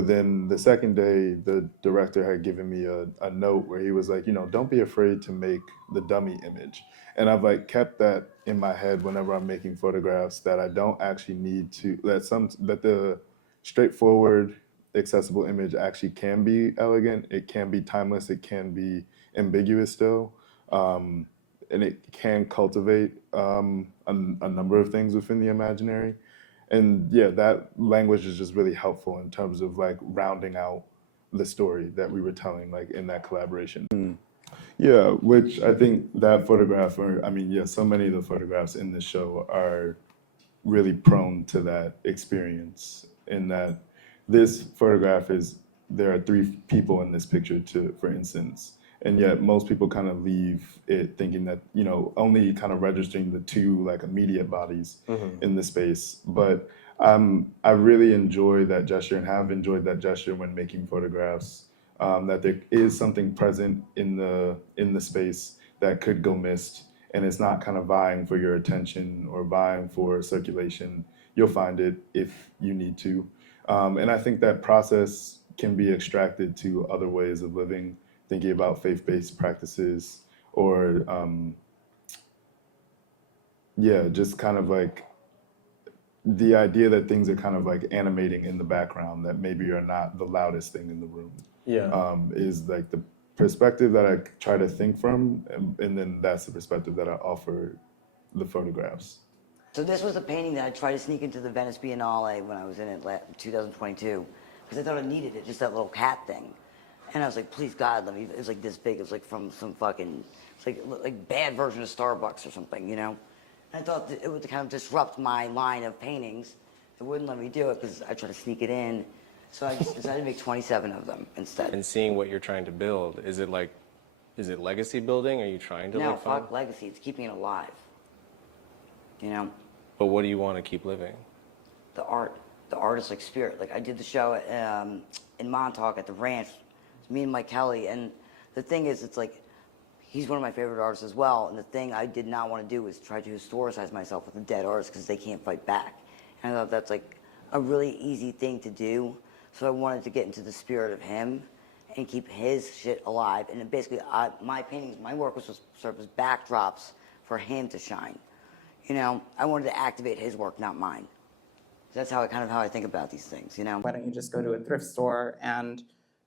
But then the second day, the director had given me a note where he was like, don't be afraid to make the dummy image. And I've like kept that in my head whenever I'm making photographs, that I don't actually need to, that the straightforward, accessible image actually can be elegant, it can be timeless, it can be ambiguous still, and it can cultivate a number of things within the imaginary. And yeah, that language is just really helpful in terms of like rounding out the story that we were telling, like in that collaboration. Yeah, which I think that photograph, so many of the photographs in the show are really prone to that experience, in that this photograph there are three people in this picture, for instance, and yet most people kind of leave it thinking that, only kind of registering the two like immediate bodies in the space. But I really enjoy that gesture, and have enjoyed that gesture when making photographs, that there is something present in the space that could go missed, and it's not kind of vying for your attention or vying for circulation. You'll find it if you need to. And I think that process can be extracted to other ways of living, thinking about faith-based practices, or just kind of like the idea that things are kind of like animating in the background that maybe are not the loudest thing in the room. Is like the perspective that I try to think from, and then that's the perspective that I offer the photographs. So this was a painting that I tried to sneak into the Venice Biennale when I was in it 2022, because I thought I needed it, just that little cat thing. And I was like, please God, let me, it was like this big, it was like from some fucking, it's like bad version of Starbucks or something, And I thought that it would kind of disrupt my line of paintings. It wouldn't let me do it because I tried to sneak it in. So I just decided to make 27 of them instead. And seeing what you're trying to build, is it legacy building? Are you trying to No, like fuck legacy, it's keeping it alive. But what do you want to keep living? The artistic spirit. Like I did the show in Montauk at the Ranch. It's me and Mike Kelly, and the thing is, it's like, he's one of my favorite artists as well, and the thing I did not want to do was try to historicize myself with the dead artists because they can't fight back. And I thought that's like a really easy thing to do, so I wanted to get into the spirit of him and keep his shit alive. And basically, my paintings, my work was to serve as backdrops for him to shine. I wanted to activate his work, not mine. That's how I think about these things, Why don't you just go to a thrift store and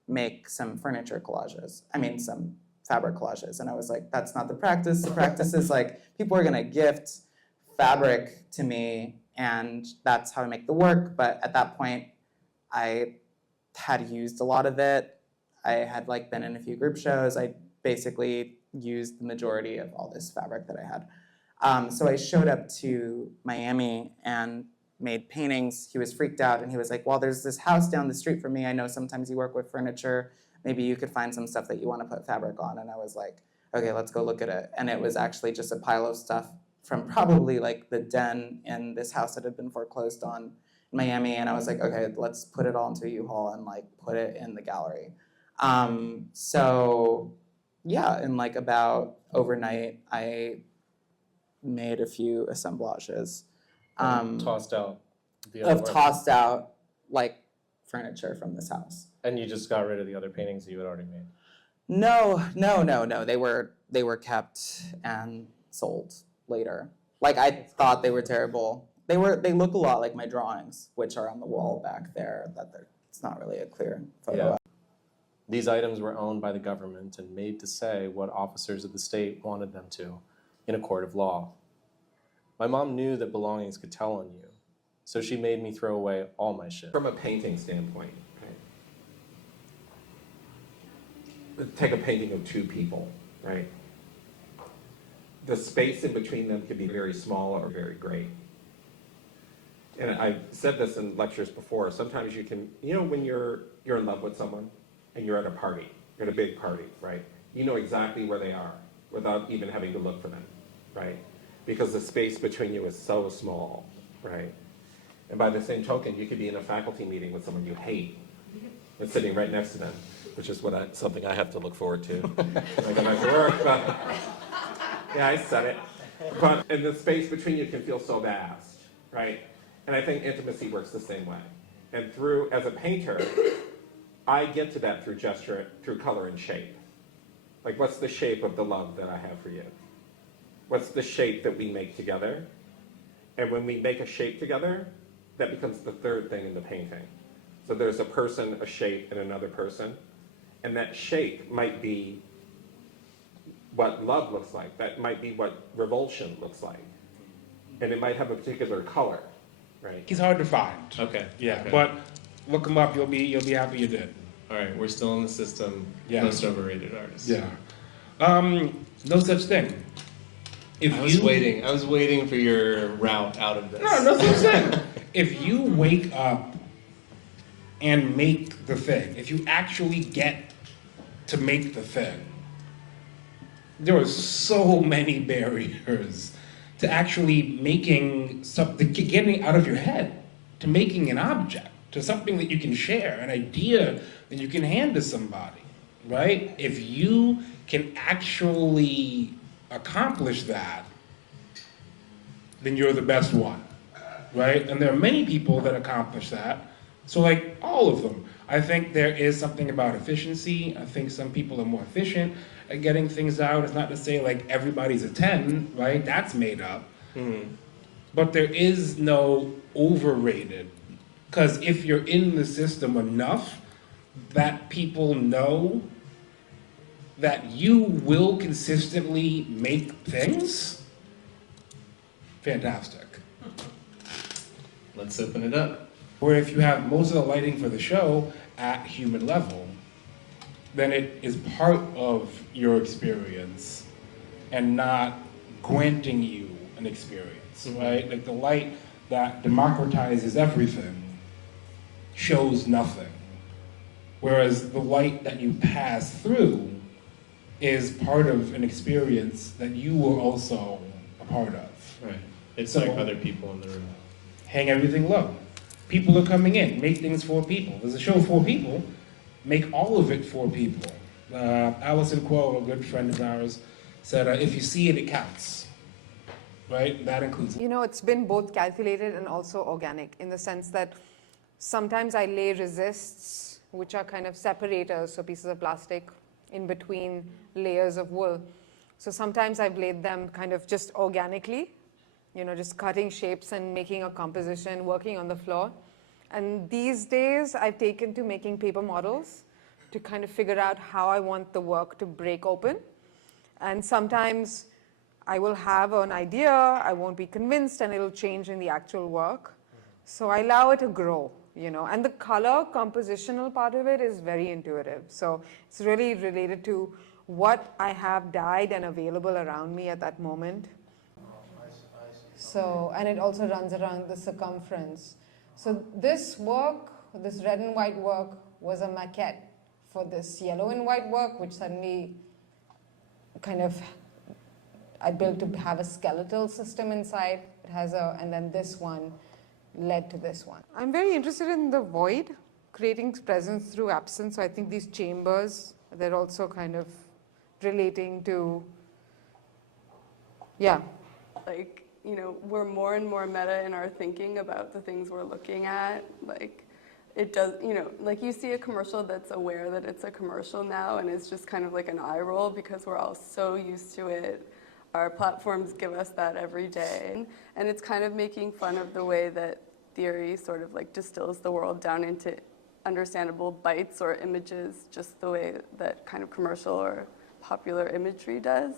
make some furniture collages? Some fabric collages. And I was like, that's not the practice. The practice is like, people are gonna gift fabric to me, and that's how I make the work. But at that point, I had used a lot of it. I had been in a few group shows. I basically used the majority of all this fabric that I had. So I showed up to Miami and made paintings. He was freaked out, and he was like, well, there's this house down the street from me. I know sometimes you work with furniture. Maybe you could find some stuff that you want to put fabric on. And I was like, okay, let's go look at it. And it was actually just a pile of stuff from probably the den in this house that had been foreclosed on in Miami. And I was like, okay, let's put it all into a U-Haul and put it in the gallery. And about overnight, I made a few assemblages. Tossed out furniture from this house. And you just got rid of the other paintings that you had already made? No. They were kept and sold later. I thought they were terrible. They look a lot like my drawings, which are on the wall back there. It's not really a clear photo. Yeah. These items were owned by the government and made to say what officers of the state wanted them to in a court of law. My mom knew that belongings could tell on you, so she made me throw away all my shit. From a painting standpoint, take a painting of two people, right? The space in between them could be very small or very great. And I've said this in lectures before, sometimes you can, when you're in love with someone and you're at a party, you're at a big party, right? You know exactly where they are without even having to look for them, right? Because the space between you is so small, right? And by the same token, you could be in a faculty meeting with someone you hate and sitting right next to them, which is something I have to look forward to when I go back to work. But, yeah, I said it. And the space between you can feel so vast, right? And I think intimacy works the same way. And as a painter, I get to that through gesture, through color and shape. Like, what's the shape of the love that I have for you? What's the shape that we make together? And when we make a shape together, that becomes the third thing in the painting. So there's a person, a shape, and another person. And that shape might be what love looks like. That might be what revulsion looks like. And it might have a particular color, right? He's hard to find. Okay. Yeah, okay. but look him up. You'll be happy you did. All right, we're still in the system. Yeah. Most overrated artist. Yeah. No such thing. If I was waiting for your route out of this. No such thing. If you wake up and make the thing, if you actually get to make the thing, there are so many barriers to actually making something, getting out of your head, to making an object, to something that you can share, an idea that you can hand to somebody, right? If you can actually accomplish that, then you're the best one, right? And there are many people that accomplish that. So like all of them. I think there is something about efficiency. I think some people are more efficient at getting things out. It's not to say like everybody's a 10, right? That's made up. Mm-hmm. But there is no overrated. Because if you're in the system enough that people know that you will consistently make things, fantastic. Let's open it up. Where if you have most of the lighting for the show at human level, then it is part of your experience and not granting you an experience, right? Like the light that democratizes everything shows nothing. Whereas the light that you pass through is part of an experience that you were also a part of. Right. It's So- like other people in the room. Hang everything low. People are coming in, make things for people. There's a show for people, make all of it for people. Alison Quo, a good friend of ours, said, if you see it, it counts. Right? That includes it. You know, it's been both calculated and also organic in the sense that sometimes I lay resists, which are kind of separators, so pieces of plastic in between layers of wool. So sometimes I've laid them kind of just organically, you know, just cutting shapes and making a composition, working on the floor. And these days I've taken to making paper models to kind of figure out how I want the work to break open. And sometimes I will have an idea, I won't be convinced, and it'll change in the actual work. So I allow it to grow, you know. And the color compositional part of it is very intuitive. So it's really related to what I have dyed and available around me at that moment. So, and it also runs around the circumference. So this work, this red and white work, was a maquette for this yellow and white work, which suddenly kind of, I built to have a skeletal system inside. It has a, and then this one led to this one. I'm very interested in the void, creating presence through absence. So I think these chambers, they're also kind of relating to, yeah. Like, you know, we're more and more meta in our thinking about the things we're looking at. Like, it does, you know, like you see a commercial that's aware that it's a commercial now, and it's just kind of like an eye roll because we're all so used to it. Our platforms give us that every day. And it's kind of making fun of the way that theory sort of like distills the world down into understandable bytes or images, just the way that kind of commercial or popular imagery does.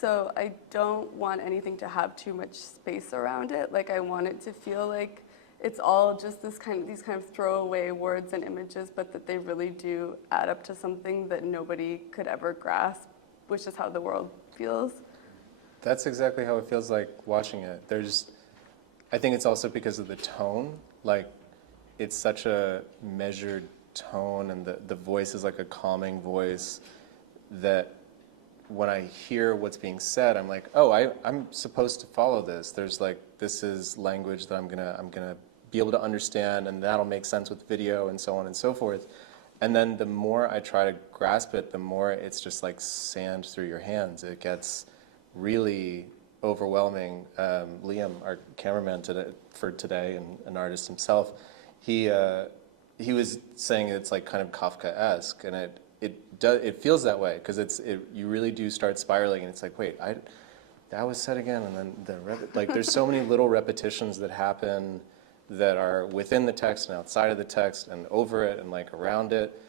So I don't want anything to have too much space around it. Like, I want it to feel like it's all just these kind of throwaway words and images, but that they really do add up to something that nobody could ever grasp, which is how the world feels. That's exactly how it feels like watching it. I think it's also because of the tone. Like, it's such a measured tone, and the voice is like a calming voice that when I hear what's being said, I'm like, oh, I'm supposed to follow this. There's like, this is language that I'm gonna be able to understand, and that'll make sense with video and so on and so forth. And then the more I try to grasp it, the more it's just like sand through your hands. It gets really overwhelming. Liam, our cameraman for today and an artist himself, he he was saying it's like kind of Kafka-esque, and it feels that way because you really do start spiraling, and it's like, wait, that was said again, and then like there's so many little repetitions that happen that are within the text and outside of the text and over it and like around it.